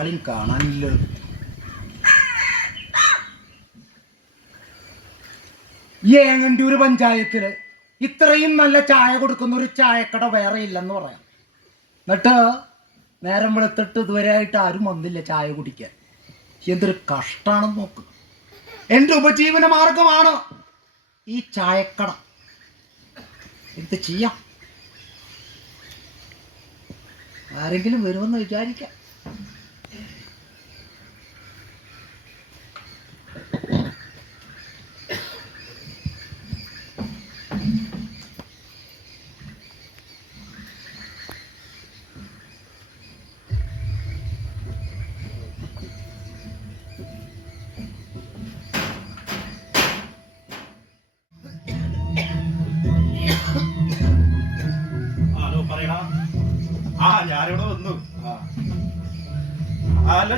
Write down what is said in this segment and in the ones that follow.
ഒരാളെയും കാണാനില്ല. ഈ പഞ്ചായത്തിൽ ഇത്രയും നല്ല ചായ കൊടുക്കുന്ന ഒരു ചായക്കട വേറെ ഇല്ലെന്ന് പറയാം. എന്നിട്ട് നേരം വെളുത്തിട്ട് ഇതുവരെ ആയിട്ട് ആരും വന്നില്ല ചായ കുടിക്കാൻ. എന്തൊരു കഷ്ടാണെന്ന് നോക്ക്. എന്റെ ഉപജീവന മാർഗമാണ് ഈ ചായക്കട. എന്ത് ചെയ്യാം? ആരെങ്കിലും വരുമെന്ന് വിചാരിക്കാം.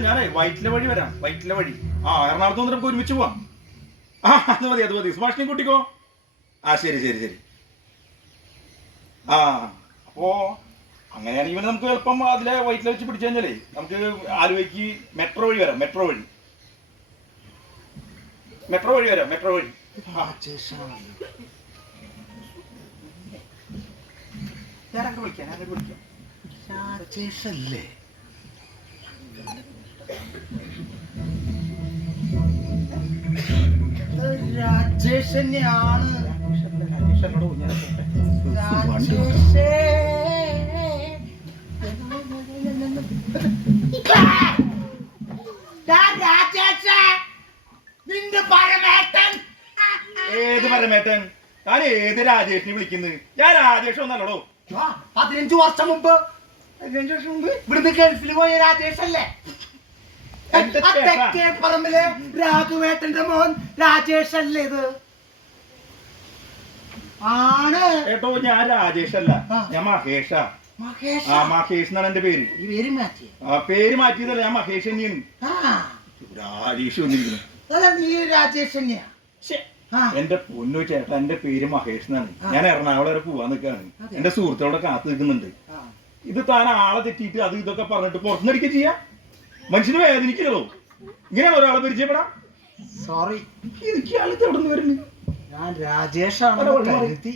ഞാനേ വൈറ്റിലെ വഴി വരാം വൈറ്റിലെ വഴി. ആ എറണാകുളത്ത് വന്നിട്ട് നമുക്ക് ഒരുമിച്ച് പോവാം. ആ അത് മതി അത് മതി. സുഭാഷിനെ കൂട്ടിക്കോ. ആ ശരി ശരി ശരി. ആ അപ്പോ അങ്ങനെയാണെങ്കിൽ പിന്നെ നമുക്ക് എളുപ്പം അതിലെ വൈറ്റിലെ വെച്ച് പിടിച്ചു കഴിഞ്ഞാലേ നമുക്ക് ആലുവയ്ക്ക് മെട്രോ വഴി വരാം മെട്രോ വഴി. മെട്രോ വഴി വരാം മെട്രോ വഴി. ഞാൻ അങ്ങോട്ട് വിളിക്കാം ഞാൻ അങ്ങോട്ട് വിളിക്കാം. രാജേഷല്ലേ? രാജേഷ്. തന്നെയാണ് രാജേഷേ. നിന്റെ പരമേട്ടൻ. ഏത് പരമേട്ടൻ? ഞാൻ ഏത് രാജേഷിനെ വിളിക്കുന്നത്? ഞാൻ രാജേഷ് ഒന്നല്ലടോ. പതിനഞ്ചു വർഷം മുമ്പ് പതിനഞ്ചു വർഷം മുമ്പ് ഇവിടുന്ന് ഗൾഫിൽ പോയ രാജേഷ് അല്ലേ. തെക്കേ പറമ്പിലെ രാഘവേട്ടന്റെ മോൻ രാജേഷ് അല്ലേ ഇത്? ആണ്. കേട്ടോ ഞാൻ രാജേഷ് അല്ല ഞാൻ മഹേഷാ. മഹേഷ്? ആ മഹേഷ് എന്നാണ് എന്റെ പേര്. ഈ പേര് മാറ്റി. ആ പേര് മാറ്റിയതല്ല ഞാൻ മഹേഷ് തന്നെയാണ്. രാജേഷ് വന്നിരിക്കുന്നു. അല്ല നീ രാജേഷ് തന്നെയാ. എന്റെ പൊന്നു ചേട്ടാ എന്റെ പേര് മഹേഷ് എന്നാണ്. ഞാൻ എറണാകുളം വരെ പോവാൻ നിൽക്കാണ്. എന്റെ സുഹൃത്തോടെ കാത്തു നിൽക്കുന്നുണ്ട്. ഇത് താൻ ആളെ തെറ്റിയിട്ട് അത് ഇതൊക്കെ പറഞ്ഞിട്ട് പുറത്തുനിന്നടിക്കുക ചെയ്യാ? മനുഷ്യന് വേദനിക്കല്ലോ ഇങ്ങനെ ഒരാളെ പരിചയപ്പെടാം? സോറി എനിക്ക് ആളത്ത് എവിടെ നിന്ന് വരുന്നു? ഞാൻ കരുതി.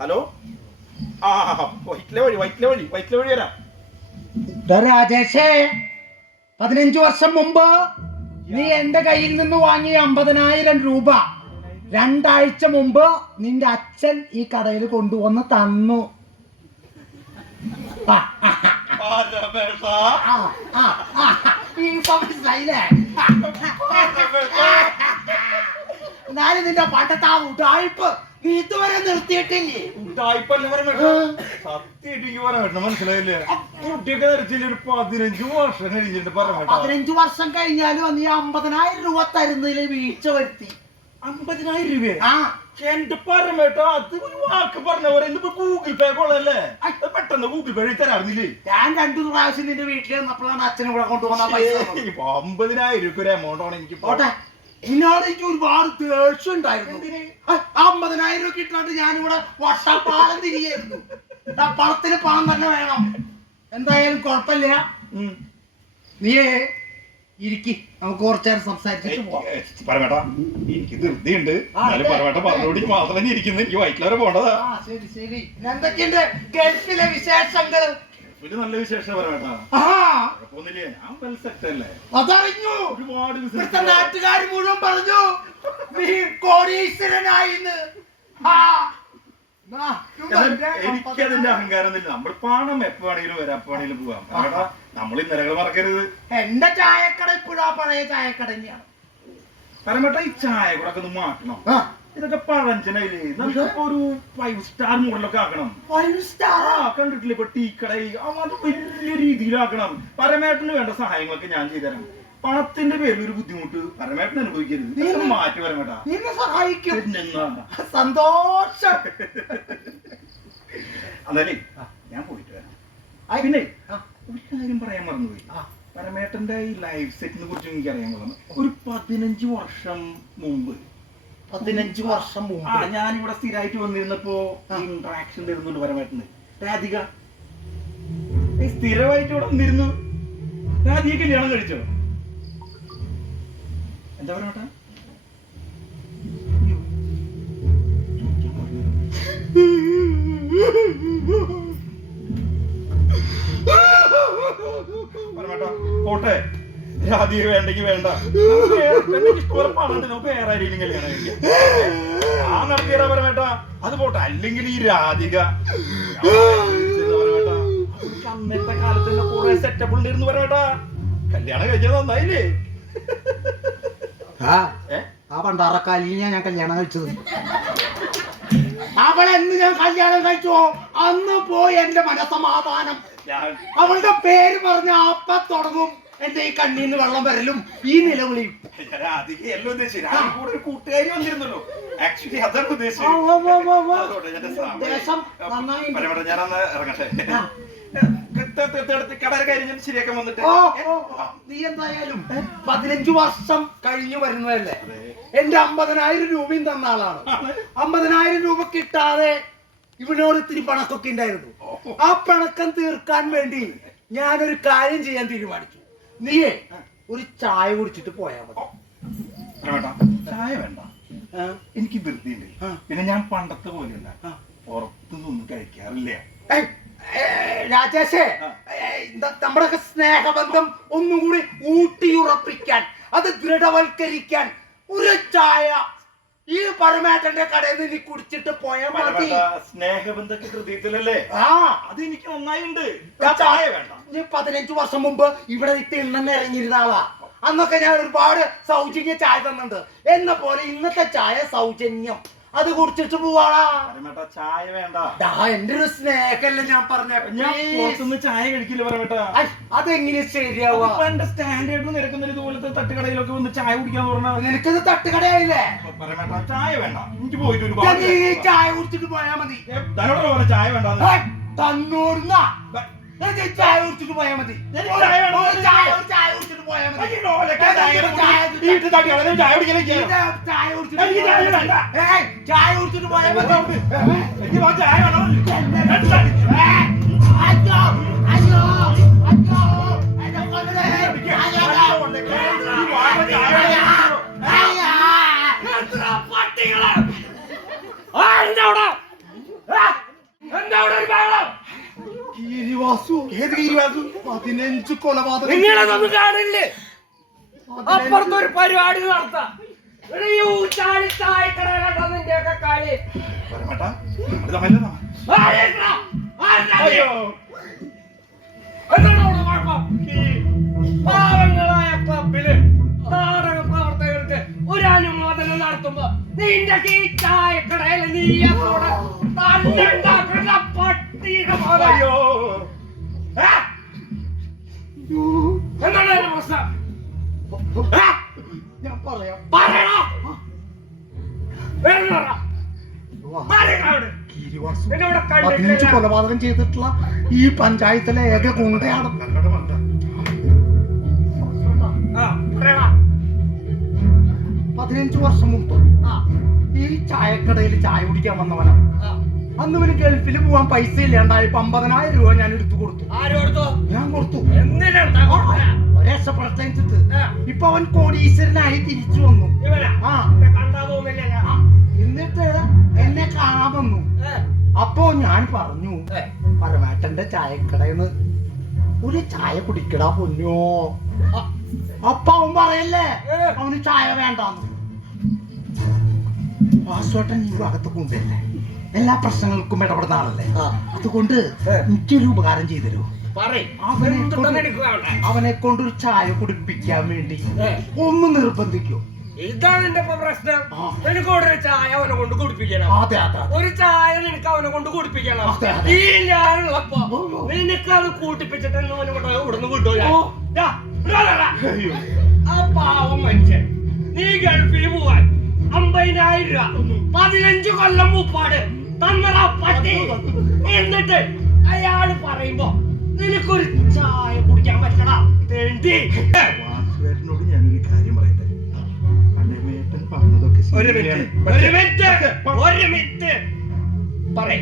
ഹലോ? ആ വൈറ്റിലെ വഴി വൈറ്റിലെ വഴി വൈറ്റിലെ വഴി വരാം. രാജേഷേ പതിനഞ്ച് വർഷം മുമ്പ് നീ എന്റെ കയ്യിൽ നിന്ന് വാങ്ങിയ അമ്പതിനായിരം രൂപ രണ്ടാഴ്ച മുമ്പ് നിന്റെ അച്ഛൻ ഈ കടയിൽ കൊണ്ടുവന്ന് തന്നു. ആ, ആ, ആ, ആ, ആ, ഈ ഇപ്പൊ മനസ്സിലായില്ലേ? എന്നാലും നിന്റെ പണ്ടത്തെ ആ ഉടായ്പ് നീ ഇതുവരെ നിർത്തിയിട്ടില്ലേ എനിക്ക് മനസ്സിലായില്ലേ? കുട്ടിയൊക്കെ ധരിച്ചില്ല ഒരു പതിനഞ്ച് വർഷം കഴിഞ്ഞിട്ട് പരമേട്ടാ പതിനഞ്ച് വർഷം കഴിഞ്ഞാലും നീ അമ്പതിനായിരം രൂപ തരുന്നതിൽ വീഴ്ച വരുത്തി. അമ്പതിനായിരം രൂപ ആ. എന്റെ പരമേട്ടാ അത് ഒരു വാക്ക് പറഞ്ഞവരെ ഇന്നിപ്പോ ഗൂഗിൾ പേ കൊള്ളല്ലേ? അത് പെട്ടെന്ന് ഗൂഗിൾ പേ തരാറില്ലേ ഞാൻ രണ്ടു പ്രാവശ്യം നിന്റെ വീട്ടിൽ വന്നപ്പോഴാണ് അച്ഛനെ കൂടെ കൊണ്ടുപോകുന്ന പൈസ. ഇപ്പൊ അമ്പതിനായിരം രൂപ ഒരു എമൗണ്ട് ആണ് എനിക്ക് പോട്ടെ. നിന്നോട് എനിക്ക് ഒരുപാട് ദേഷ്യം ഉണ്ടായിരുന്നു. അമ്പതിനായിരം രൂപ കിട്ടാണ്ട് ഞാനിവിടെ വർഷപ്പാലം തിരികെയായിരുന്നു ആ പണത്തിന് പണം തന്നെ വേണം. എന്തായാലും കുഴപ്പമില്ല. നീ ഇരിക്കി. നമുക്ക് കുറച്ചു നേരം സംസാരിച്ചിട്ട് പോവാം. ഏ, എനിക്ക് ധൃതിയുണ്ട് ഉണ്ട് എന്നാലും. പരമേട്ട പറഞ്ഞോടി മാത്രം തന്നെ ഇരിക്കുന്നത് എനിക്ക് വൈറ്റിൽ വരെ പോണ്ടതാ ആ ശരി ശരി. പിന്നെ എന്തൊക്കെയുണ്ട്? ഗൾഫിലെ വിശേഷങ്ങൾ? ഇത് നല്ല വിശേഷം പരമേട്ടാ കുഴപ്പമൊന്നുമില്ലേ. ഞാൻ വെൽ സെറ്റ് അല്ലേ? അതറിഞ്ഞു. ഒരുപാട് ഇവിടുത്തെ നാട്ടുകാർ മുഴുവൻ പറഞ്ഞു. നീ കോടീശ്വരനായിന്ന് ആ. ദാ, ഇത് എന്നാൽ എന്റെ എനിക്ക് അതിന്റെ അഹങ്കാരം ഒന്നുമില്ല. നമ്മൾ പണം എപ്പോ വേണമെങ്കിലും വരാം എപ്പോ വേണമെങ്കിലും പോവാം. നമ്മൾ ഇന്നലകൾ മറക്കരുത്. എന്റെ ചായക്കട ഇപ്പോഴാ പഴയ ചായക്കട തന്നെയാണ്. പരമേട്ട ഈ ചായ കൂടെ ഒന്ന് മാറ്റണം. ഇതൊക്കെ പഴഞ്ചനയില്ലേ നമുക്കിപ്പോ ഒരു ഫൈവ് സ്റ്റാർ മോഡലൊക്കെ ആക്കണം. Five star. കണ്ടിട്ടില്ലേ ഇപ്പൊ ടീ കട അത് വലിയ രീതിയിലാക്കണം. പരമേട്ടന് വേണ്ട സഹായങ്ങളൊക്കെ ഞാൻ ചെയ്തുതരാം. പണത്തിന്റെ പേരിൽ ഒരു ബുദ്ധിമുട്ട് പരമേട്ടൻ അനുഭവിക്കരുത്. മാറ്റി പരമേട്ടാ. സഹായിക്കും. സന്തോഷം. എന്നാലേ ഞാൻ പോയിട്ട് വരാം. ആ പിന്നെ ഒരു കാര്യം പറയാൻ മറന്നുപോയി. പരമേട്ടന്റെ ഈ ലൈഫ് സെറ്റിനെ കുറിച്ച് എനിക്ക് അറിയാൻ കൊള്ളണം ഒരു പതിനഞ്ച് വർഷം മുമ്പ്. പതിനഞ്ച് വർഷം ആ മുമ്പ് ഞാൻ ഇവിടെ സ്ഥിരമായിട്ട് വന്നിരുന്നപ്പോ ഇന്ററാക്ഷൻ തരുന്നുണ്ട് പരമേട്ടന്. രാധിക സ്ഥിരമായിട്ട് ഇവിടെ വന്നിരുന്നു. രാധിക കല്യാണം കഴിച്ചോ? എന്താ പറയട്ടെ പരമേട്ടാ പോട്ടെ. രാധിക വേണ്ടെങ്കിൽ വേണ്ട. നമുക്ക് വേറെ- ആരെങ്കിലും കല്യാണം ഞാൻ നടത്തിയതാ പരമേട്ടാ അത് പോട്ടെ. അല്ലെങ്കിൽ ഈ രാധിക. അന്നത്തെ കാലത്ത് തന്നെ കുറെ സെറ്റപ്പ് ഉണ്ടായിരുന്നു പരമേട്ടാ കല്യാണം കഴിച്ചത് നന്നായില്ലേ? ആ. ആ പണ്ടാറക്കാലിനെ ഞാൻ കല്യാണം കഴിച്ചത്. അവളെന്ന് ഞാൻ കല്യാണം കഴിച്ചോ? അന്ന് പോയി എന്റെ മനസമാധാനം അവളുടെ പേര് പറഞ്ഞ അപ്പ തുടങ്ങും. എന്റെ ഈ കണ്ണീന്ന് വെള്ളം വരലും ഈ നിലവിളിയും കൂട്ടുകാരി വന്നിരുന്നല്ലോ. ആക്ച്വലി അതാണ് ഉദ്ദേശിച്ചത്. ഞാൻ ഇറങ്ങട്ടെ. ശരിയാക്കാൻ വന്നിട്ട് നീ എന്തായാലും പതിനഞ്ചു വർഷം കഴിഞ്ഞു വരുന്നതല്ലേ? എന്റെ അമ്പതിനായിരം രൂപയും തന്ന ആളാണ്. അമ്പതിനായിരം രൂപ കിട്ടാതെ ഇവനോട് ഇത്തിരി പണക്കൊക്കെ ഉണ്ടായിരുന്നു. ആ പണക്കം തീർക്കാൻ വേണ്ടി ഞാനൊരു കാര്യം ചെയ്യാൻ തീരുമാനിച്ചു. നീയേ ഒരു ചായ കുടിച്ചിട്ട് പോയാ മതി. ചായ വേണ്ട. എനിക്ക് ധൃതിയുണ്ട് പിന്നെ ഞാൻ പണ്ടത്തെ പോലെയല്ല. പുറത്തുനിന്നൊന്നും കഴിക്കാറില്ല. രാജേഷേ നമ്മുടെ നമ്മുടെയൊക്കെ സ്നേഹബന്ധം ഒന്നും കൂടി ഊട്ടിയുറപ്പിക്കാൻ അത് ദൃഢവൽക്കരിക്കാൻ ഒരു ചായ ഈ പരമേട്ടന്റെ കടയിൽ നിന്ന് നീ കുടിച്ചിട്ട് പോയാൽ മതി. സ്നേഹബന്ധക്ക് ഹൃദയത്തിലല്ലേ? ആ. അത് എനിക്ക് നന്നായിണ്ട് ചായ വേണ്ട. നീ പതിനഞ്ച് വർഷം മുമ്പ് ഇവിടെ ഇട്ട് തിണ്ണെന്ന് ഇറങ്ങിയിരുന്ന ആളാ. അന്നൊക്കെ ഞാൻ ഒരുപാട് സൗജന്യ ചായ തന്നിട്ടുണ്ട്. എന്ന പോലെ ഇന്നത്തെ ചായ സൗജന്യം. അത് കുടിച്ചിട്ട് പോവാടാ. പരമേട്ടാ ചായ വേണ്ട. എന്റെ ഒരു സ്നേഹല്ലേ ഞാൻ പറഞ്ഞ. ഞാൻ പുറത്തുനിന്ന് ചായ കഴിക്കില്ല പരമേട്ടാ അതെങ്ങനെ ശരിയാവുക? സ്റ്റാൻഡേർഡ് നിരക്കുന്ന ഇതുപോലത്തെ തട്ടുകടയിലൊക്കെ വന്ന് ചായ കുടിക്കാൻ പറഞ്ഞാൽ നിനക്കത് തട്ടുകടയായില്ലേ? പരമേട്ടാ ചായ വേണ്ട. എനിക്ക് പോയിട്ട് നീ ചായ കുടിച്ചിട്ട് പോയാ മതി. തന്നോട് പറഞ്ഞ ചായ വേണ്ട തന്നോടുന്ന? ചായ കുടിച്ചിട്ട് പോയാ മതി. ചായ. വീട്ടിൽ തട്ടി കളഞ്ഞ ചായ കുടിക്കലേ ഇത് ചായ കുടിച്ചിട്ട് എനിക്ക് ചായ വേണ്ട. ഏയ്, ചായ കുടിച്ചിട്ട് പോയാ മതി എനിക്ക് ആ ചായ വേണം ഏയ്, അയ്യോ, അയ്യോ, അയ്യോ, എന്നെ കൊല്ലണേ. അയ്യോ, അയ്യോ, പട്ടികൾ. ആ, എന്താ അവിടെ? ആ, എന്താ അവിടെ ഒരു ബഹളം? ഏത് ഗിരിവാസു പതിനഞ്ച് കൊലപാതകം നിങ്ങളതൊന്നും കാണില്ലേ അപ്പുറത്തൊരു പരിപാടി നടത്താം? പാവങ്ങളായ ക്ലബിൽ നാടക പ്രവർത്തകർക്ക് ഒരു അനുമോദനം നടത്തുമ്പോ നിന്റെ ഈ ചായക്കടയിൽ നീ തന്നെ ഉണ്ടാക്കുന്ന പോലെ പതിനഞ്ച്. കൊലപാതകം ചെയ്തിട്ടുള്ള ഈ പഞ്ചായത്തിലെ ഏക ഗുണ്ടയാണ്? പതിനഞ്ച് വർഷം മുമ്പ് ആ, ഈ ചായക്കടയിൽ ചായ കുടിക്കാൻ വന്നവനാണ് അന്ന് ഇവന് ഗൾഫിൽ പോവാൻ പൈസ ഇല്ലാണ്ടായപ്പോ അമ്പതിനായിരം രൂപ ഞാൻ എടുത്തു കൊടുത്തു. ആര് കൊടുത്തു? ഞാൻ കൊടുത്തു? എന്തിനുണ്ടാ ആ, ഇപ്പൊ അവൻ കോടീശ്വരനായി തിരിച്ചു വന്നു? ആ. എന്നിട്ട് എന്നെ കാണാൻ വന്നു. അപ്പോ ഞാൻ പറഞ്ഞു പരമേട്ടന്റെ ചായക്കടയിന്ന് ഒരു ചായ കുടിക്കടാ പൊന്നോ. അപ്പൊ അവൻ പറയല്ലേ. അവന് ചായ വേണ്ടെന്ന്. വാസുവേട്ടൻ ഈ ഭാഗത്ത് കൊണ്ടല്ലേ എല്ലാ പ്രശ്നങ്ങൾക്കും ഇടപെടുന്ന ആളല്ലേ. അതുകൊണ്ട്. എനിക്കൊരു ഉപകാരം ചെയ്തു പറയ്. അവനെ? കൊണ്ടൊരു ചായ കുടിപ്പിക്കാൻ വേണ്ടി. ഒന്ന് നിർബന്ധിക്കൂ? ഇതാണ് എന്റെ ഇപ്പൊ പ്രശ്നം. ആ. എനിക്ക് ഒരു ചായ അവനെ കൊണ്ട് കുടിപ്പിക്കണം. ഒരു ചായ നിനക്ക് അവനെ കൊണ്ട് കുടിപ്പിക്കണം. ഈ ഞാനുള്ളപ്പോ. നിനക്ക് അത് കൂട്ടിപ്പിച്ചിട്ട് അവനെ കൊണ്ട് ഇവിടുന്ന് അയ്യോ. ആ പാവം മനുഷ്യൻ. നീ ഗൾഫിൽ പോവാൻ അമ്പതിനായിരം രൂപ. പതിനഞ്ച് കൊല്ലം മുപ്പാട് തന്നടാ പട്ടി. എന്നിട്ട് അയാൾ പറയുമ്പോ നിനക്കൊരു ചായ കുടിക്കാൻ പറ്റടാ തേണ്ടി വാസുവേട്ടനോട് ഞാനൊരു കാര്യം പറയട്ടെ? പഴമേട്ടൻ പറഞ്ഞതൊക്കെ ഒരു ശരിയാണ്. മിനിറ്റ് ഒരു മിനിറ്റ് ഒരു മിനിറ്റ്. പറയ്.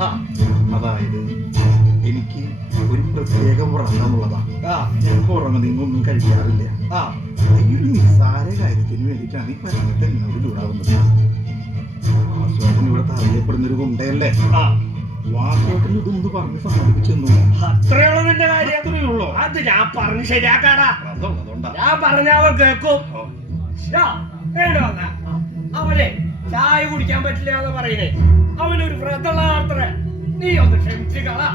ആ. അതായത് എനിക്ക് ഒരു പ്രത്യേക വ്രതമുള്ളതാ ആ. ഞാൻ പുറമെ നിന്നൊന്നും കഴിക്കാറില്ല. ആ. ഈ ഒരു നിസ്സാര കാര്യത്തിന് വേണ്ടിട്ടാണ് ഈ പറഞ്ഞിട്ട് എന്നോട് ചൂടാവുന്നത്. വാസുവേട്ടൻ ഇവിടെ അറിയപ്പെടുന്ന ഒരു ഗുണ്ടയല്ലേ? ആ. വാസുവേട്ടൻ ഇതൊന്ന് പറഞ്ഞ് സമ്മതിപ്പിച്ചെന്നു അത്രയുള്ള നിന്റെ കാര്യം? അത്രയേ ഉള്ളൂ. അത് ഞാൻ പറഞ്ഞ് ശരിയാക്കാടാ. ഞാൻ പറഞ്ഞ അവൻ വന്ന. അവനെ ചായ കുടിക്കാൻ പറ്റില്ല എന്ന് പറയുന്നേ. അവനൊരു വ്രതമുള്ള അത്രേ നീ ഒന്ന് ക്ഷമിച്ചുകളാ.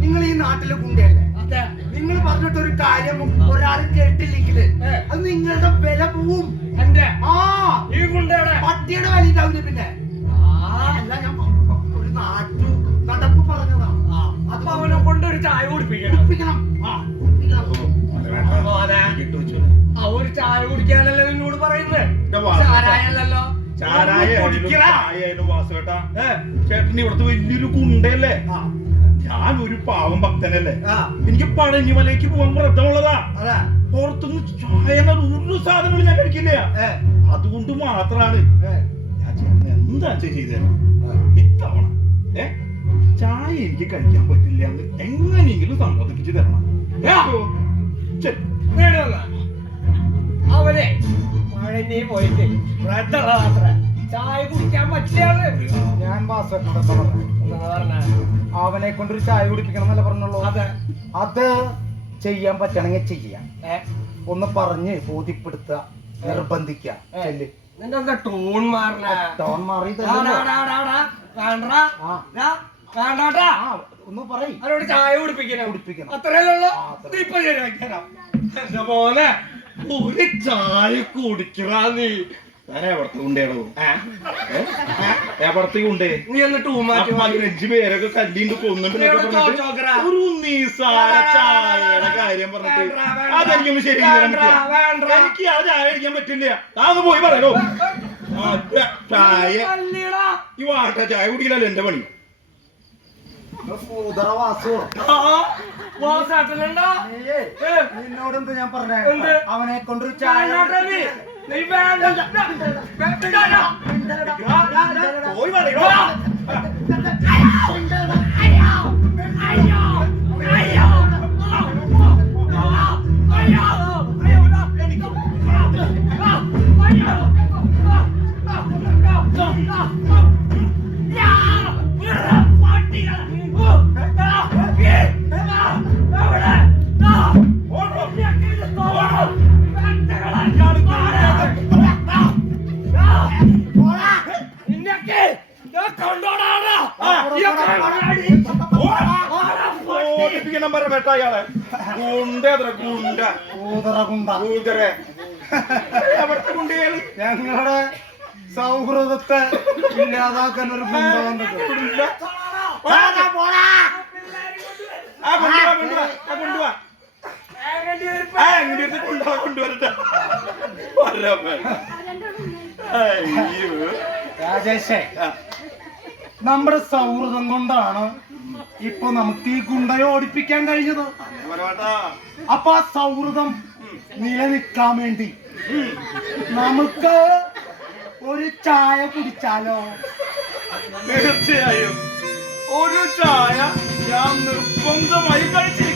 നിങ്ങൾ ഈ നാട്ടിലെ ഗുണ്ടയല്ലേ അതെ. നിങ്ങൾ പറഞ്ഞിട്ട് ഒരു കാര്യം ഒരാൾ കേട്ടില്ലെങ്കിൽ അത് നിങ്ങളുടെ വില പോവും. എന്റെ ആ. ഈ കുണ്ടയുടെ പട്ടിയുടെ വലിയ പിന്നെ. ആ, അല്ല ഞാൻ ഒരു നാട്ടു കൊണ്ട് ഒരു ചായ കുടിപ്പിക്കണം. കുടിപ്പിക്കണം. ആ. ഒരു ചായ കുടിക്കാനല്ലേ നിന്നോട് പറയുന്നത്. ചാരായല്ലോ ചേട്ടൻ ഇവിടുത്തെ വലിയൊരു കുണ്ടല്ലേ ആ, ഞാൻ ഒരു പാവം ഭക്തനല്ലേ? ആ, എനിക്ക് പഴഞ്ഞിമലേക്ക് പോവാൻ വ്രതമുള്ളതാ. അതെ. പുറത്തുനിന്ന് ചായ ഒരു സാധനങ്ങൾ ഞാൻ കഴിക്കില്ല. അതുകൊണ്ട് മാത്രാണ് ഞാൻ എന്താ ചെയ്തേ ഇത്തവണ. ഏ? ചായ എനിക്ക് കഴിക്കാൻ പറ്റില്ല എന്ന് എങ്ങനെയെങ്കിലും സമ്മതിപ്പിച്ച് തരണം. അവനെ പഴനി പോയിട്ട് വ്രതമുള്ള അത്ര ചായ കുടിക്കാൻ പറ്റിയാണ് ഞാൻ അവനെ കൊണ്ടൊരു ചായ കുടിപ്പിക്കണം എന്നല്ല പറഞ്ഞുള്ളൂ? അതെ. അത് ചെയ്യാൻ പറ്റണെങ്കിൽ ചെയ്യാം. ഒന്ന് പറഞ്ഞ് ബോധ്യപ്പെടുത്തുക നിർബന്ധിക്കുക. ടോൺ മാറണ? ടോൺ മാറി ഒന്ന് പറയും. അവരോട് ചായ കുടിപ്പിക്കണം. കുടിപ്പിക്കണം. അത്രയല്ലേ ഉള്ളൂ. ആ, അത്രേ. നീ ഇപ്പൊ ശരിയാക്കിത്തരാം. എന്റെ മോനെ ഒരു ചായ കുടിക്കടാ നീ. ഞാൻ എവിടത്തെ എവിടത്തെ നീ. പതിനഞ്ച് പേരൊക്കെ കല്ലിണ്ട് കൊന്നിട്ട് ചോദിച്ചോക്കടാ. ഒരു നിസാര ചായയുടെ കാര്യം പറഞ്ഞിട്ട്. അതെനിക്കൊന്ന് പറ്റില്ല. എനിക്ക് ആ ചായ കഴിക്കാൻ പറ്റില്ല. ഞാൻ പോയി പറയോ ആ, ചായ. ഈ വാട്ട ചായ കുടിക്കലല്ലോ എന്റെ പണി? വാസു ആ, വാസാട്ടിലുണ്ടോ? ഏ, നിന്നോട് എന്ത് ഞാൻ പറഞ്ഞ അവനെ കൊണ്ടൊരു ചായ നീ. വേണ്ട. പോയി ഗുണ്ട കൂതറ കുണ്ട എവിടത്തെ ഗുണ്ടയാണ് ഞങ്ങളുടെ സൗഹൃദത്തെ ഇല്ലാതാക്കാൻ ഒരു ഗുണ്ട വന്നിട്ട് ആ കൊണ്ടുവാ കൊണ്ടുവാ ആ കൊണ്ടുവാ. ആ ഇങ്ങോട്ട് കൊണ്ടുവാ കൊണ്ടുവരട്ടെ. വരവൻ. അയ്യോ രാജേഷേ നമ്മുടെ സൗഹൃദം കൊണ്ടാണ് ഇപ്പൊ നമുക്ക് ഈ ഗുണ്ടയെ ഓടിപ്പിക്കാൻ കഴിഞ്ഞത്. അപ്പൊ ആ സൗഹൃദം നിലനിൽക്കാൻ വേണ്ടി നമുക്ക് ഒരു ചായ കുടിച്ചാലോ? തീർച്ചയായും. ഒരു ചായ ഞാൻ നിർബന്ധമായി കഴിക്കും